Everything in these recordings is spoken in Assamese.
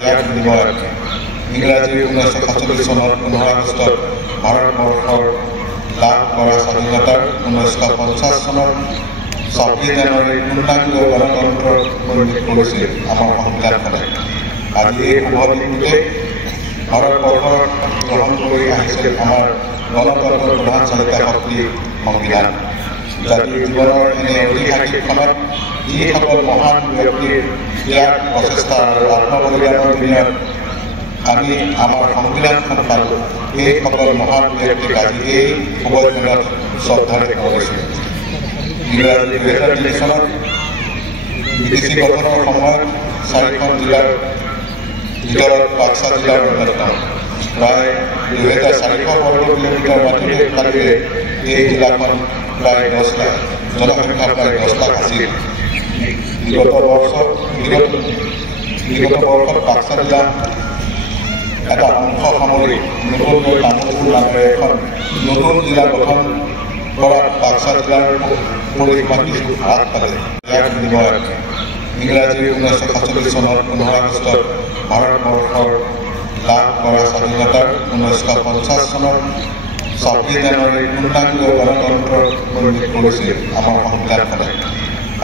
ইয়াৰ বিনিময়ত ইংৰাজী 1947 চনৰ 15 আগষ্টত ভাৰতবৰ্ষৰ লাভ কৰা স্বাধীনতাৰ 1950 চনৰ 26 জানুৱাৰীত পূৰ্ণাংগ গণতন্ত্ৰৰ পৰিণত কৰিছিল আমাৰ সংবিধানখনে। আজি এই শুভ দিনটোতে ভাৰতবৰ্ষত গ্ৰহণ কৰি আহিছিল আমাৰ গণতন্ত্ৰৰ প্ৰধান চালিকা শক্তি সংবিধান। জাতিৰ জীৱনৰ এনে ঐতিহাসিক ক্ষণত যিসকল মহান ব্যক্তিৰ ত্যাগ প্ৰচেষ্টা আৰু আত্মবলিদানৰ দিনত আমি আমাৰ সংবিধানখন পালোঁ, এইসকল মহান ব্যক্তিক আজি এই শুভ দিনত শ্ৰদ্ধাৰে কৰিছোঁ। ইংৰাজী 2003 চনত বিটিচি গঠনৰ সময়ত 4খন জিলাৰ ভিতৰত বাক্সা জিলাৰ অন্যতম। প্ৰায় 2400 বৰ্গ কিলোমিটাৰ মাটিৰে এই জিলাখন প্ৰায় 10 লাখ, জনসংখ্যা প্ৰায় 10 লাখ আছিল। বিগত বৰ্ষত বাক্সা জিলা এটা অংশ সামৰি নতুনকৈ তামোলপুৰ নামেৰে এখন নতুন জিলা গঠন কৰাত বাক্সা জিলাৰ পৰিসীমা কিছু হ্ৰাস পালে। ইয়াৰ বিনিময়ত ইংৰাজী 1947 চনৰ 15 আগষ্টত ভাৰতবৰ্ষৰ লাভ কৰা স্বাধীনতাৰ 1950 চনৰ 26 জানুৱাৰীত পূৰ্ণাংগ গণতন্ত্ৰৰ পৰিণত কৰিছিল আমাৰ সংবিধানখনে।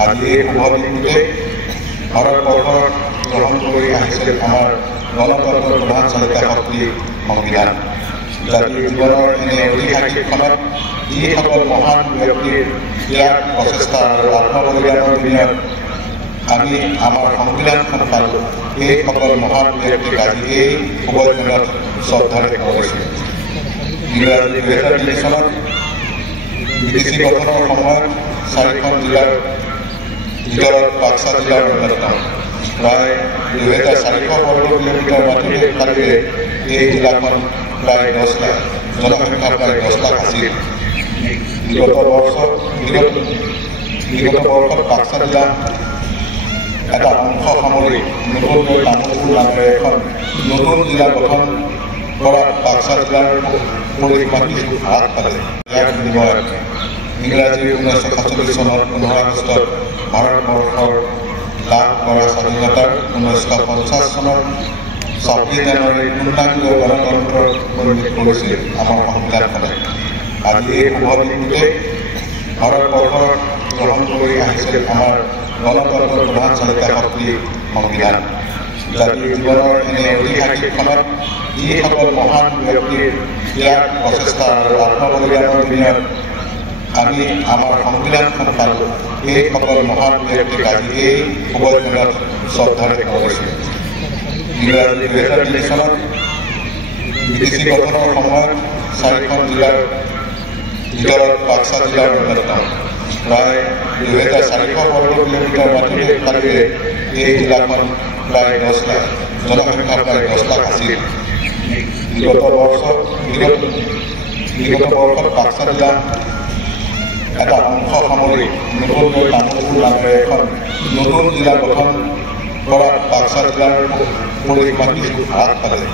আজি এই শুভ দিনটোতে ভাৰতবৰ্ষত গ্ৰহণ কৰি আহিছিল আমাৰ গণতন্ত্ৰৰ প্ৰধান চালিকা শক্তি সংবিধান। জাতিৰ জীৱনৰ এনে ঐতিহাসিক ক্ষণত যিসকল মহান ব্যক্তিৰ ত্যাগ প্ৰচেষ্টা আৰু আত্মবলিদানৰ দিনত আমি আমাৰ সংবিধানখন পালোঁ, এইসকল মহান ব্যক্তিক আজি এই শুভ দিনত শ্ৰদ্ধাৰে কৰিছোঁ। ইংৰাজী 2003 চনত বিটিচি গঠনৰ সময়ত 4খন জিলাৰ ভিতৰত বাক্সা জিলাৰ অন্যতম। প্ৰায় 2400 বৰ্গ কিলোমিটাৰ মাটিৰে এই জিলাখন প্ৰায় 10 লাখ, জনসংখ্যা প্ৰায় 10 লাখ আছিল। বিগত বৰ্ষত বাক্সা জিলা এটা অংশ সামৰি নতুনকৈ তামোলপুৰ নামেৰে এখন নতুন জিলা গঠন কৰাত বাক্সা জিলাৰ পৰিসীমা কিছু হ্ৰাস পালে। ইয়াৰ বিনিময়ত ইংৰাজী 1947 চনৰ 15 আগষ্টত ভাৰতবৰ্ষৰ লাভ কৰা স্বাধীনতাৰ 1950 চনৰ 26 জানুৱাৰীত পূৰ্ণাংগ গণতন্ত্ৰৰ পৰিণত কৰিছিল আমাৰ সংবিধানখনে। আজি এই শুভ দিনটোতে ভাৰতবৰ্ষত গ্ৰহণ কৰি আহিছিল আমাৰ গণতন্ত্ৰৰ প্ৰধান চালিকা শক্তি সংবিধান। জাতিৰ জীৱনৰ এনে ঐতিহাসিক ক্ষণত যিসকল মহান ব্যক্তিৰ ত্যাগ প্ৰচেষ্টা আৰু আত্মবলিদানৰ দিনত আমি আমাৰ সংবিধানখন পালোঁ, এইসকল মহান ব্যক্তিক আজি এই শুভ দিনত শ্ৰদ্ধাৰে কৰিছোঁ। ইংৰাজী 2003 চনত বিটিচি গঠনৰ সময়ত 4খন জিলাৰ ভিতৰত বাক্সা জিলাৰ অন্যতম। প্ৰায় 2400 বৰ্গ কিলোমিটাৰ মাটিৰে এই জিলাখন প্ৰায় 10 লাখ, জনসংখ্যা প্ৰায় 10 লাখ আছিল। বিগত বৰ্ষত বাক্সা জিলা এটা অংশ সামৰি নতুনকৈ তামোলপুৰ নামেৰে এখন নতুন জিলা গঠন কৰাত বাক্সা জিলাৰ পৰিসীমা কিছু হ্ৰাস পালে।